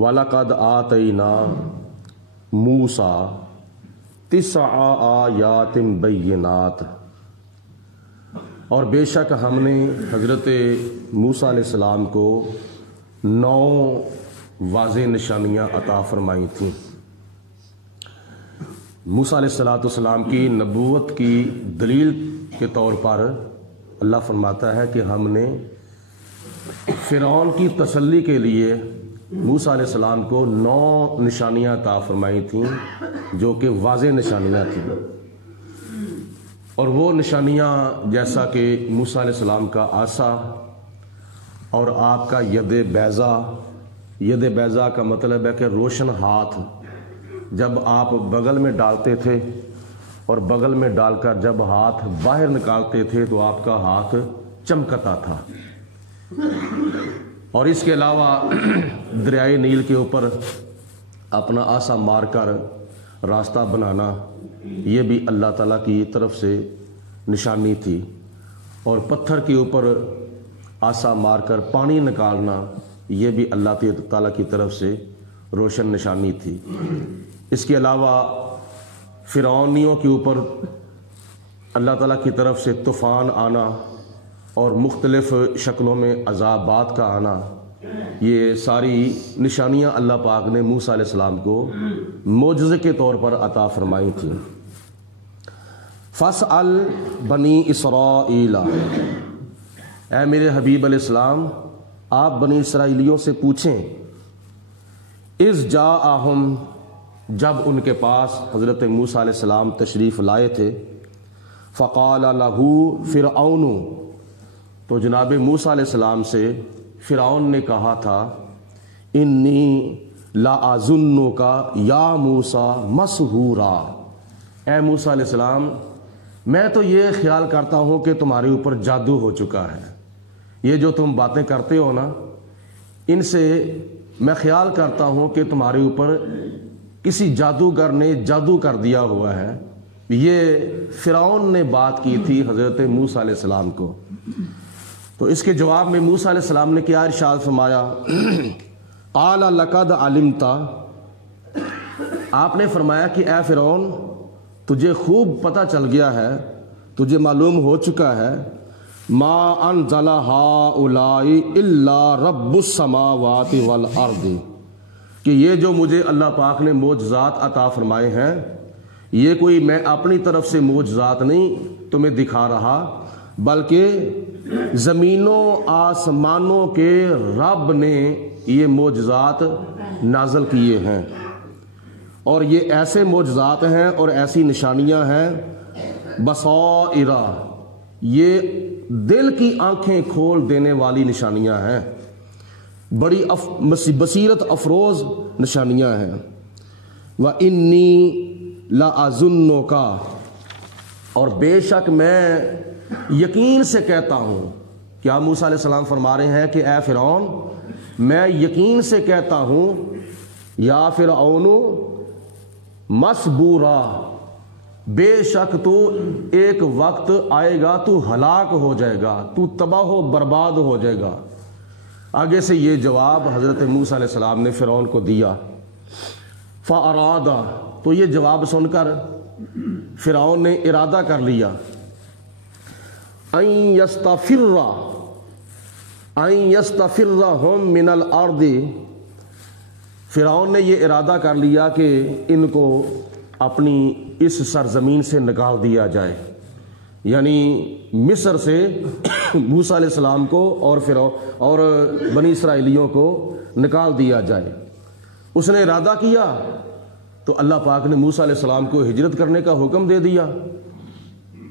وَلَقَدْ آتَيْنَا مُوسَىٰ 9 آیات بینات، اور بے شک ہم نے حضرت موسیٰ علیہ السلام کو 9 واضح نشانیاں عطا فرمائی تھیں۔ موسیٰ علیہ السلام کی نبوت کی دلیل کے طور پر اللہ فرماتا ہے کہ ہم نے فرعون کی تسلی کے لیے موسیٰ علیہ السلام کو 9 نشانیاں عطا فرمائی تھیں جو کہ واضح نشانیاں تھیں، اور وہ نشانیاں جیسا کہ موسیٰ علیہ السلام کا عصا اور آپ کا ید بیضا کا مطلب ہے کہ روشن ہاتھ، جب آپ بغل میں ڈالتے تھے اور بغل میں ڈال کر جب ہاتھ باہر نکالتے تھے تو آپ کا ہاتھ چمکتا تھا، اور اس کے علاوہ دریائے نیل کے اوپر اپنا عصا مار کر راستہ بنانا، یہ بھی اللہ تعالیٰ کی طرف سے نشانی تھی، اور پتھر کے اوپر عصا مار کر پانی نکالنا، یہ بھی اللہ تعالیٰ کی طرف سے روشن نشانی تھی۔ اس کے علاوہ فرعونیوں کے اوپر اللہ تعالیٰ کی طرف سے طوفان آنا اور مختلف شکلوں میں عذابات کا آنا، یہ ساری نشانیاں اللہ پاک نے موسیٰ علیہ السلام کو معجزے کے طور پر عطا فرمائی تھیں۔ فَاسْأَلْ بَنِي إِسْرَائِيلَ، اے میرے حبیب علیہ السلام آپ بنی اسرائیلیوں سے پوچھیں، اِذْ جَاءَهُمْ، جب ان کے پاس حضرت موسیٰ علیہ السلام تشریف لائے تھے، فَقَالَ لَهُ فِرْعَوْنُ، تو جناب موسیٰ علیہ السلام سے فرعون نے کہا تھا، انی لَأَظُنُّكَ یا موسیٰ مسحورا، اے موسیٰ علیہ السلام میں تو یہ خیال کرتا ہوں کہ تمہارے اوپر جادو ہو چکا ہے، یہ جو تم باتیں کرتے ہو نا، ان سے میں خیال کرتا ہوں کہ تمہارے اوپر کسی جادوگر نے جادو کر دیا ہوا ہے۔ یہ فرعون نے بات کی تھی حضرت موسیٰ علیہ السلام کو۔ تو اس کے جواب میں موسیٰ علیہ السلام نے کیا ارشاد فرمایا، قال لقد علمت، آپ نے فرمایا کہ اے فرعون تجھے خوب پتہ چل گیا ہے، تجھے معلوم ہو چکا ہے، ما انزل ہؤلاء الا رب السماوات والارض، کہ یہ جو مجھے اللہ پاک نے معجزات عطا فرمائے ہیں، یہ کوئی میں اپنی طرف سے معجزات نہیں تمہیں دکھا رہا، بلکہ زمینوں آسمانوں کے رب نے یہ معجزات نازل کیے ہیں، اور یہ ایسے معجزات ہیں اور ایسی نشانیاں ہیں، بصائر، یہ دل کی آنکھیں کھول دینے والی نشانیاں ہیں، بڑی بصیرت افروز نشانیاں ہیں۔ وَإِنِّي لَأَظُنُّكَ، اور بے شک میں یقین سے کہتا ہوں، کیا موسیٰ علیہ السلام فرما رہے ہیں کہ اے فرعون میں یقین سے کہتا ہوں، یا فرعون مسبورا، بے شک تو ایک وقت آئے گا تو ہلاک ہو جائے گا، تو تباہ و برباد ہو جائے گا۔ آگے سے یہ جواب حضرت موسیٰ علیہ السلام نے فرعون کو دیا۔ فَأَرَادَ، تو یہ جواب سن کر فرعون نے ارادہ کر لیا، أَن يَسْتَفِرَّهُم مِّنَ الْأَرْضِ، فرعون نے یہ ارادہ کر لیا کہ ان کو اپنی اس سرزمین سے نکال دیا جائے، یعنی مصر سے موسیٰ علیہ السلام کو اور بنی اسرائیلیوں کو نکال دیا جائے۔ اس نے ارادہ کیا تو اللہ پاک نے موسیٰ علیہ السلام کو ہجرت کرنے کا حکم دے دیا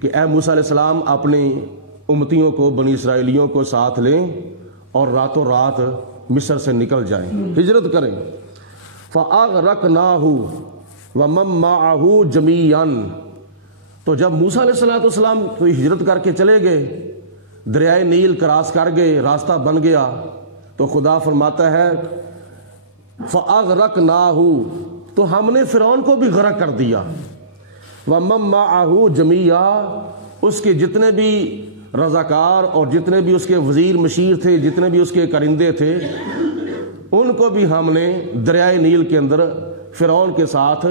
کہ اے موسیٰ علیہ السلام اپنی امتیوں کو، بنی اسرائیلیوں کو ساتھ لیں اور راتوں رات مصر سے نکل جائیں، ہجرت کریں۔ فَأَغْرَقْنَاهُ وَمَن مَّعَهُ جَمِيعًا، تو جب موسیٰ علیہ السلام تو ہجرت کر کے چلے گئے، دریائے نیل کراس کر گئے، راستہ بن گیا، تو خدا فرماتا ہے فَأَغْرَقْنَاهُ، تو ہم نے فرعون کو بھی غرق کر دیا، وَمَن مَّعَهُ جَمِيعًا، اس کے جتنے بھی رضاکار اور جتنے بھی اس کے وزیر مشیر تھے، جتنے بھی اس کے کرندے تھے، ان کو بھی ہم نے دریائے نیل کے اندر فرعون کے ساتھ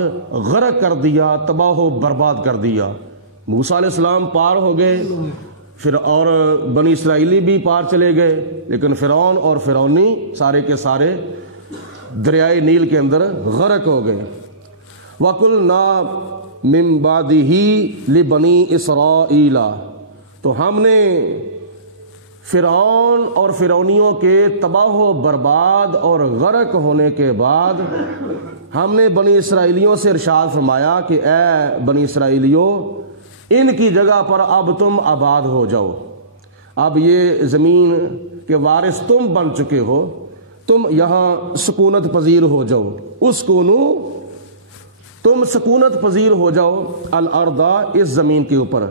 غرق کر دیا، تباہ و برباد کر دیا۔ موسیٰ علیہ السلام پار ہو گئے، پھر اور بنی اسرائیلی بھی پار چلے گئے، لیکن فرعون اور فرعونی سارے کے سارے دریائے نیل کے اندر غرق ہو گئے۔ وَقُلْنَا مِن بَعْدِهِ لِبَنِي إِسْرَائِيلَ، تو ہم نے فرعون اور فرعونیوں کے تباہ و برباد اور غرق ہونے کے بعد ہم نے بنی اسرائیلیوں سے ارشاد فرمایا کہ اے بنی اسرائیلیوں، ان کی جگہ پر اب تم آباد ہو جاؤ، اب یہ زمین کے وارث تم بن چکے ہو، تم یہاں سکونت پذیر ہو جاؤ، اسکونو، تم سکونت پذیر ہو جاؤ الارض، اس زمین کے اوپر۔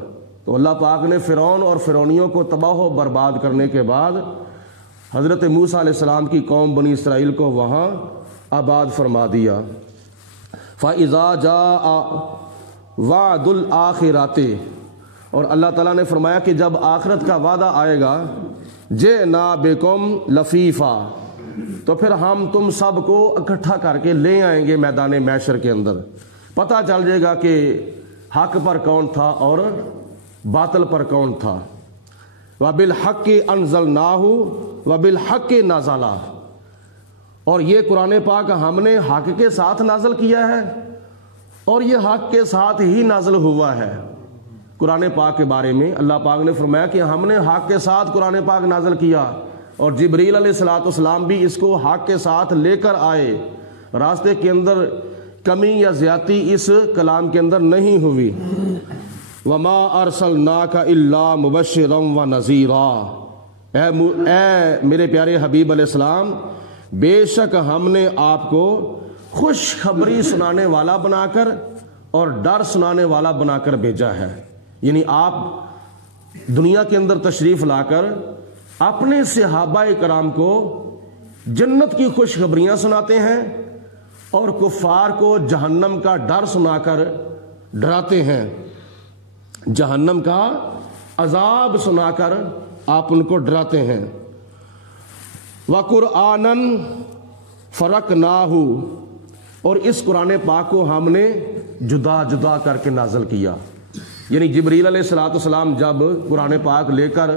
تو اللہ پاک نے فرعون اور فرعونیوں کو تباہ و برباد کرنے کے بعد حضرت موسیٰ علیہ السلام کی قوم بنی اسرائیل کو وہاں آباد فرما دیا۔ فَإِذَا جَاءَ وَعْدُ الْآخِرَةِ، اور اللہ تعالیٰ نے فرمایا کہ جب آخرت کا وعدہ آئے گا، جِئْنَا بِكُمْ لَفِيفًا، تو پھر ہم تم سب کو اکٹھا کر کے لے آئیں گے میدان محشر کے اندر، پتہ چل جائے گا کہ حق پر کون تھا اور باطل پر کون تھا۔ وَبِالْحَقِّ أَنزَلْنَاهُ وَبِالْحَقِّ نَزَلَ، اور یہ قرآن پاک ہم نے حق کے ساتھ نازل کیا ہے اور یہ حق کے ساتھ ہی نازل ہوا ہے۔ قرآن پاک کے بارے میں اللہ پاک نے فرمایا کہ ہم نے حق کے ساتھ قرآن پاک نازل کیا، اور جبریل علیہ السلام بھی اس کو حق کے ساتھ لے کر آئے، راستے کے اندر کمی یا زیادتی اس کلام کے اندر نہیں ہوئی۔ وَمَا أَرْسَلْنَاكَ إِلَّا مُبَشِّرًا وَنَذِيرًا، اے میرے پیارے حبیب علیہ السلام، بے شک ہم نے آپ کو خوشخبری سنانے والا بنا کر اور ڈر سنانے والا بنا کر بھیجا ہے۔ یعنی آپ دنیا کے اندر تشریف لا کر اپنے صحابہ کرام کو جنت کی خوشخبریاں سناتے ہیں اور کفار کو جہنم کا ڈر سنا کر ڈراتے ہیں، جہنم کا عذاب سنا کر آپ ان کو ڈراتے ہیں۔ وَقُرْآنًا فَرَقْنَاهُ، اور اس قرآن پاک کو ہم نے جدا جدا کر کے نازل کیا۔ یعنی جبریل علیہ السلام جب قرآن پاک لے کر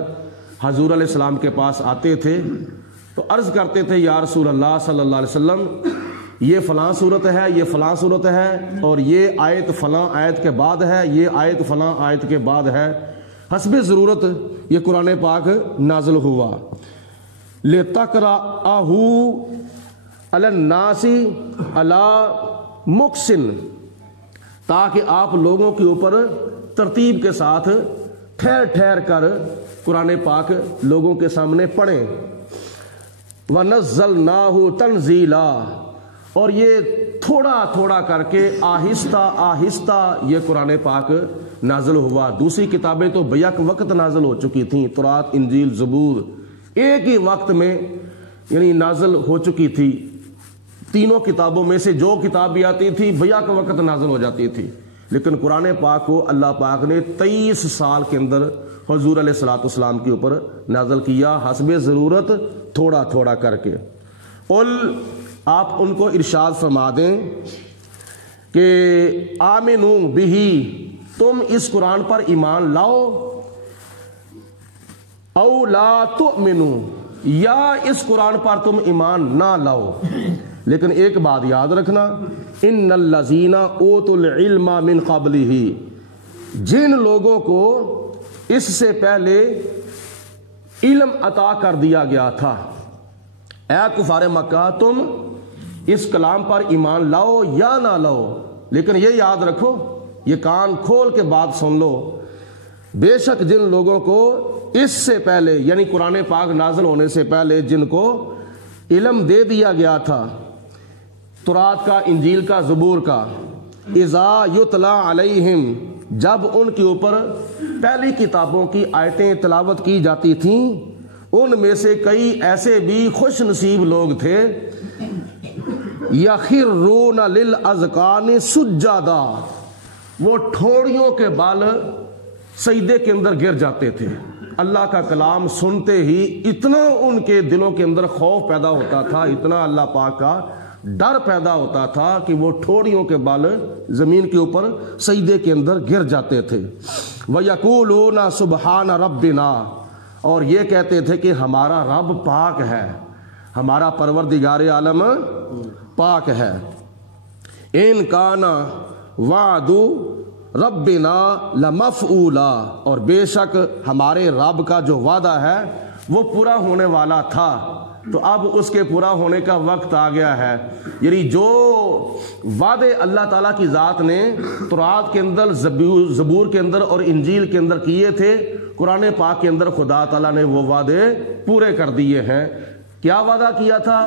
حضور علیہ السلام کے پاس آتے تھے تو عرض کرتے تھے یا رسول اللہ صلی اللہ علیہ وسلم، یہ فلاں صورت ہے، یہ فلاں صورت ہے، اور یہ آیت فلاں آیت کے بعد ہے، یہ آیت فلاں آیت کے بعد ہے۔ حسب ضرورت یہ قرآن پاک نازل ہوا۔ لِتَقْرَأَهُ عَلَى النَّاسِ عَلَى مُقْسٍ، تاکہ آپ لوگوں کے اوپر ترتیب کے ساتھ ٹھہر ٹھہر کر قرآن پاک لوگوں کے سامنے پڑھیں۔ وَنَزَّلْنَاهُ تَنزِيلًا، اور یہ تھوڑا تھوڑا کر کے آہستہ آہستہ یہ قرآن پاک نازل ہوا۔ دوسری کتابیں تو بیک وقت نازل ہو چکی تھیں، تورات، انجیل، زبور ایک ہی وقت میں یعنی نازل ہو چکی تھی۔ تینوں کتابوں میں سے جو کتاب بھی آتی تھی بیک وقت نازل ہو جاتی تھی، لیکن قرآن پاک کو اللہ پاک نے 23 سال کے اندر حضور علیہ السلام کے اوپر نازل کیا، حسب ضرورت تھوڑا تھوڑا کر کے۔ آپ ان کو ارشاد فرما دیں کہ آمنو بہی، تم اس قرآن پر ایمان لاؤ، او لا تؤمنو، یا اس قرآن پر تم ایمان نہ لاؤ، لیکن ایک بات یاد رکھنا، ان الذین اوتوا العلم من قبلہ، جن لوگوں کو اس سے پہلے علم عطا کر دیا گیا تھا، اے کفار مکہ تم اس کلام پر ایمان لاؤ یا نہ لاؤ، لیکن یہ یاد رکھو، یہ کان کھول کے بات سن لو، بے شک جن لوگوں کو اس سے پہلے یعنی قرآن پاک نازل ہونے سے پہلے جن کو علم دے دیا گیا تھا، تورات کا، انجیل کا، زبور کا، اذا یتلا علیہم، جب ان کے اوپر پہلی کتابوں کی آیتیں تلاوت کی جاتی تھیں، ان میں سے کئی ایسے بھی خوش نصیب لوگ تھے، یخرون للاذقان سجدا، وہ ٹھوڑیوں کے بال سجدے کے اندر گر جاتے تھے، اللہ کا کلام سنتے ہی اتنا ان کے دلوں کے اندر خوف پیدا ہوتا تھا، اتنا اللہ پاک کا ڈر پیدا ہوتا تھا کہ وہ ٹھوڑیوں کے بال زمین کے اوپر سجدے کے اندر گر جاتے تھے۔ وَيَقُولُونَ سُبْحَانَ رَبِّنَا، اور یہ کہتے تھے کہ ہمارا رب پاک ہے، ہمارا پروردگار عالم پاک ہے۔ إِن كَانَ وَعْدُ رَبِّنَا لَمَفْعُولًا، اور بے شک ہمارے رب کا جو وعدہ ہے وہ پورا ہونے والا تھا، تو اب اس کے پورا ہونے کا وقت آ گیا ہے۔ یعنی جو وعدے اللہ تعالیٰ کی ذات نے تورات کے اندر، زبور کے اندر اور انجیل کے اندر کیے تھے، قرآن پاک کے اندر خدا تعالیٰ نے وہ وعدے پورے کر دیے ہیں۔ کیا وعدہ کیا تھا؟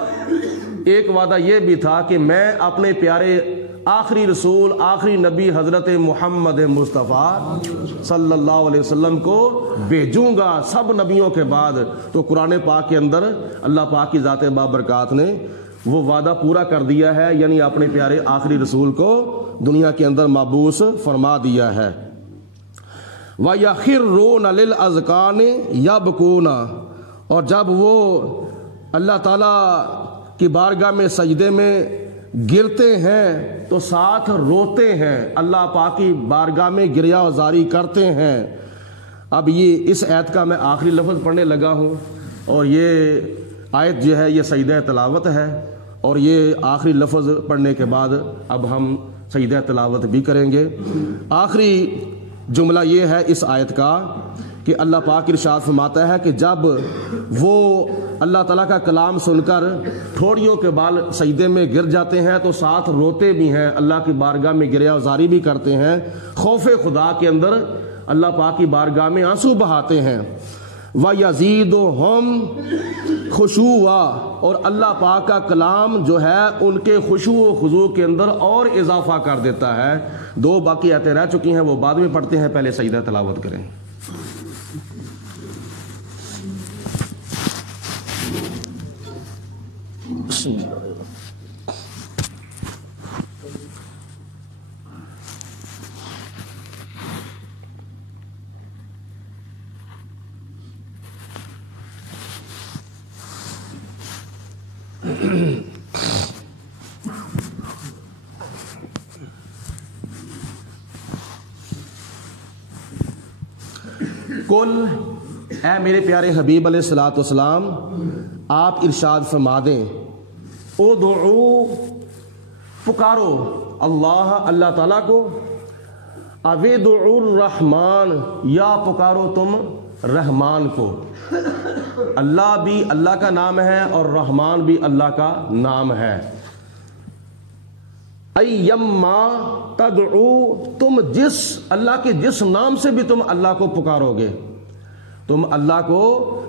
ایک وعدہ یہ بھی تھا کہ میں اپنے پیارے آخری رسول، آخری نبی حضرت محمد مصطفیٰ صلی اللہ علیہ وسلم کو بھیجوں گا سب نبیوں کے بعد۔ تو قرآن پاک کے اندر اللہ پاک کی ذات بابرکات نے وہ وعدہ پورا کر دیا ہے، یعنی اپنے پیارے آخری رسول کو دنیا کے اندر مبعوث فرما دیا ہے۔ وَيَخِرُّونَ لِلْأَذْقَانِ يَبْكُونَ، اور جب وہ اللہ تعالیٰ کی بارگاہ میں سجدے میں گرتے ہیں تو ساتھ روتے ہیں، اللہ پاک کی بارگاہ میں گریہ وزاری کرتے ہیں۔ اب یہ اس آیت کا میں آخری لفظ پڑھنے لگا ہوں، اور یہ آیت جو ہے یہ سجدہ تلاوت ہے، اور یہ آخری لفظ پڑھنے کے بعد اب ہم سجدہ تلاوت بھی کریں گے۔ آخری جملہ یہ ہے اس آیت کا کہ اللہ پاک ارشاد فرماتا ہے کہ جب وہ اللہ تعالیٰ کا کلام سن کر ٹھوڑیوں کے بال سجدے میں گر جاتے ہیں تو ساتھ روتے بھی ہیں، اللہ کی بارگاہ میں گریہ وزاری بھی کرتے ہیں، خوف خدا کے اندر اللہ پاک کی بارگاہ میں آنسو بہاتے ہیں۔ وَيَزِيدُهُمْ خُشُوعًا، اور اللہ پاک کا کلام جو ہے ان کے خشوع و خضوع کے اندر اور اضافہ کر دیتا ہے۔ دو باقی آیتیں رہ چکی ہیں، وہ بعد میں پڑھتے ہیں، پہلے سجدہ تلاوت کریں۔ کل، اے میرے پیارے حبیب علیہ الصلوۃ والسلام، آپ ارشاد فرما دیں، ادعو، پکارو، اللہ تعالیٰ کو، ادعو الرحمن، یا پکارو تم رحمان کو۔ اللہ بھی اللہ کا نام ہے اور رحمان بھی اللہ کا نام ہے۔ ایما تدعو، تم جس اللہ کے جس نام سے بھی تم اللہ کو پکارو گے، تم اللہ کو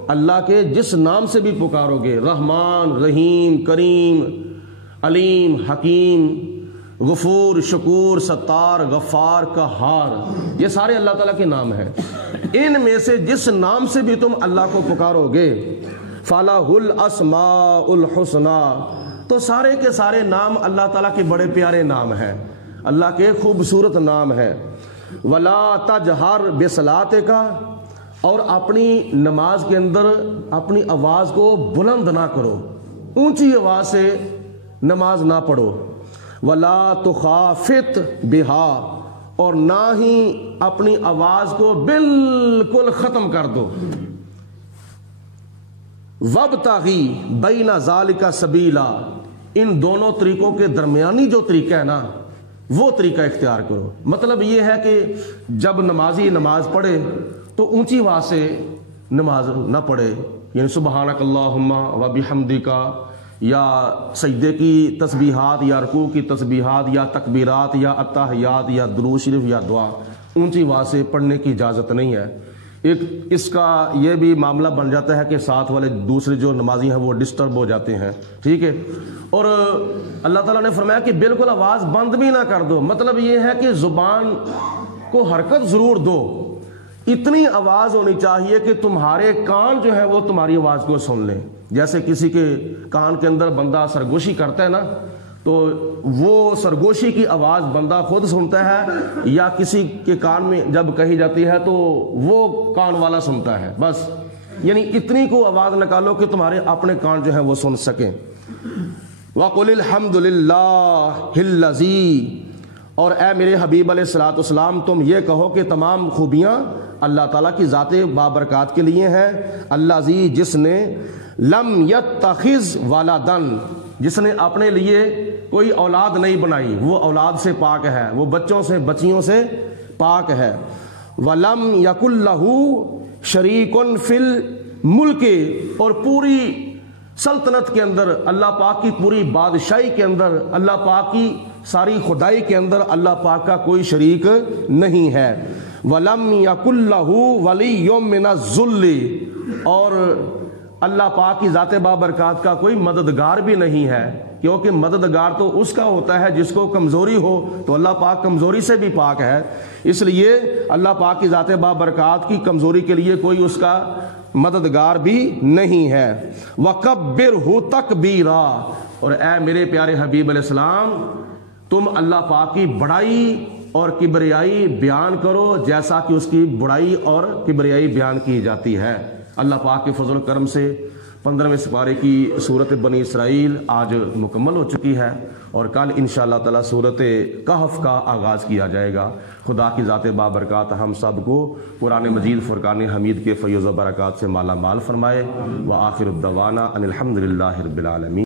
اللہ کے جس نام سے بھی پکارو گے، رحمان، رحیم، کریم، علیم، حکیم، غفور، شکور، ستار، غفار، قہار، یہ سارے اللہ تعالیٰ کے نام ہیں۔ ان میں سے جس نام سے بھی تم اللہ کو پکارو گے، فَلَهُ الْأَسْمَاءُ الْحُسْنَى، تو سارے کے سارے نام اللہ تعالیٰ کے بڑے پیارے نام ہیں، اللہ کے خوبصورت نام ہیں۔ وَلَا تَجْهَرْ بِصَلَاتِكَ، اور اپنی نماز کے اندر اپنی آواز کو بلند نہ کرو، اونچی آواز سے نماز نہ پڑھو۔ وَلَا تُخَافِتْ بِهَا، اور نہ ہی اپنی آواز کو بالکل ختم کر دو۔ وَابْتَغِي بَيْنَ ذَلِكَ سَبِيلًا، ان دونوں طریقوں کے درمیانی جو طریقہ ہے نا، وہ طریقہ اختیار کرو۔ مطلب یہ ہے کہ جب نمازی نماز پڑھے تو اونچی آواز سے نماز نہ پڑھے، یعنی سبحانک اللہم و بحمدک، یا سجدے کی تسبیحات، یا رکوع کی تسبیحات، یا تکبیرات، یا التحیات، یا درود شریف، یا دعا اونچی آواز سے پڑھنے کی اجازت نہیں ہے۔ ایک اس کا یہ بھی معاملہ بن جاتا ہے کہ ساتھ والے دوسرے جو نمازی ہیں وہ ڈسٹرب ہو جاتے ہیں، ٹھیک ہے۔ اور اللہ تعالیٰ نے فرمایا کہ بالکل آواز بند بھی نہ کر دو، مطلب یہ ہے کہ زبان کو حرکت ضرور دو، اتنی آواز ہونی چاہیے کہ تمہارے کان جو ہے وہ تمہاری آواز کو سن لیں۔ جیسے کسی کے کان کے اندر بندہ سرگوشی کرتا ہے نا، تو وہ سرگوشی کی آواز بندہ خود سنتا ہے یا کسی کے کان میں جب کہی جاتی ہے تو وہ کان والا سنتا ہے؟ بس یعنی اتنی کو آواز نکالو کہ تمہارے اپنے کان جو ہیں وہ سن سکیں۔ وَقُلِ الْحَمْدُ لِلَّهِ الَّذِي، اور اے میرے حبیب علیہ الصلوۃ والسلام تم یہ کہو کہ تمام خوبیاں اللہ تعالیٰ کی ذات بابرکات کے لیے ہیں، الذی جس نے لم یتخذ ولدن، جس نے اپنے لیے کوئی اولاد نہیں بنائی، وہ اولاد سے پاک ہے، وہ بچوں سے بچیوں سے پاک ہے، ولم یکن لہ شریک فی الملک، اور پوری سلطنت کے اندر، اللہ پاک کی پوری بادشاہی کے اندر، اللہ پاک کی ساری خدائی کے اندر اللہ پاک کا کوئی شریک نہیں ہے، وَلَمْ يَكُنْ لَهُ وَلِيٌّ مِّنَ الذُّلِّ، اور اللہ پاک کی ذات بابرکات کا کوئی مددگار بھی نہیں ہے، کیونکہ مددگار تو اس کا ہوتا ہے جس کو کمزوری ہو، تو اللہ پاک کمزوری سے بھی پاک ہے، اس لیے اللہ پاک کی ذات بابرکات کی کمزوری کے لیے کوئی اس کا مددگار بھی نہیں ہے۔ وَكَبِّرْهُ تَكْبِيرًا، اور اے میرے پیارے حبیب علیہ السلام تم اللہ پاک کی بڑائی اور کبریائی بیان کرو جیسا کہ اس کی بڑائی اور کبریائی بیان کی جاتی ہے۔ اللہ پاک کے فضل و کرم سے 15ویں سپارے کی سورت بنی اسرائیل آج مکمل ہو چکی ہے، اور کل انشاءاللہ تعالی سورت کہف کا آغاز کیا جائے گا۔ خدا کی ذات بابرکات ہم سب کو قرآن مجید فرقان حمید کے فیض و برکات سے مالا مال فرمائے۔ وآخر الدعوانا ان الحمد للہ رب العالمین۔